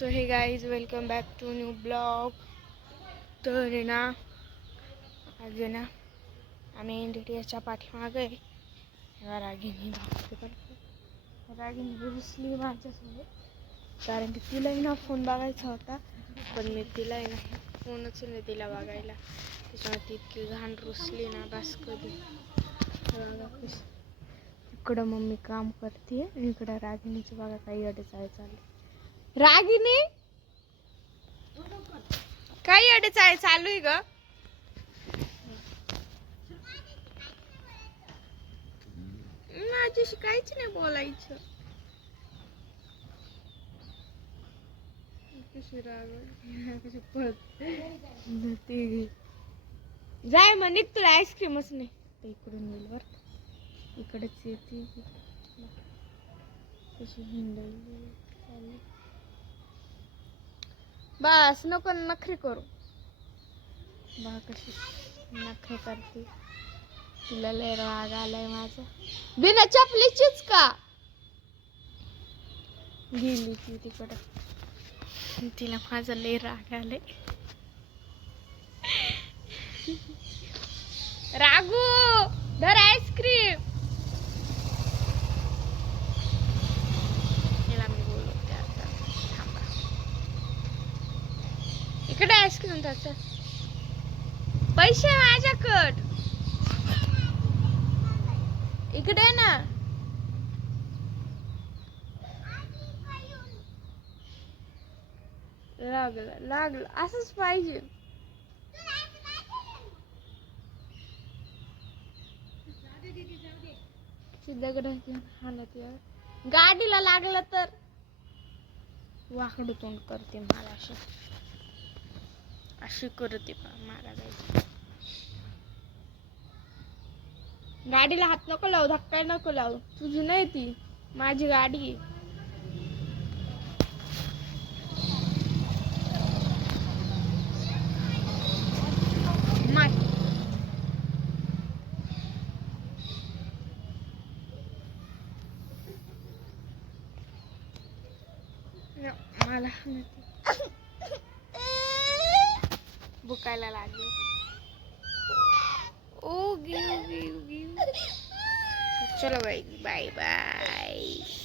So hey guys welcome back to new blog. तर आहे ना आज आहे ना आम्ही इंडियाच्या पाठीमागे रागिनी रुसली माझ्यासोबत कारण की तिलाही ना फोन बघायचा होता पण मी तिलाही नाही फोनच नाही दिला बघायला त्याच्यामुळे ती इतकी घाण रुसली ना बस कधी। इकडं मम्मी काम करते आणि इकडं रागिनीची बघा काही अडचण चालू। रागिनी काही अडचण चालू आहे ग? माझ्याशी काहीच नाही बोलायचं। जाय मग निघ तुला आईस्क्रीमच नाही तर इकडून येईल बर इकडेच येते कशी हिंडली बस नको नखरे करू बा कशी नखरे करते तिला लय राग आलाय माझा बिना चपलीचीच का गेली ती तिकडं तिला माझा लय राग आलाय। रागू धर आईस्क्रीम तिला मी बोलवते आता थांबा इकडे आईस्क्रीम त्याचा पैसे माझ्याकड इकडे ना लागलं लागलं असंच पाहिजे। हालत यार गाडीला लागलं तर वाकड तोंड करते मला अशी अशी करते मला जायचं गाडीला हात नको लावू धक्का नको लावू तुझी नाही ती माझी गाडी मला बुकायला लागले ओ गिव चलो बाय बाय बाय।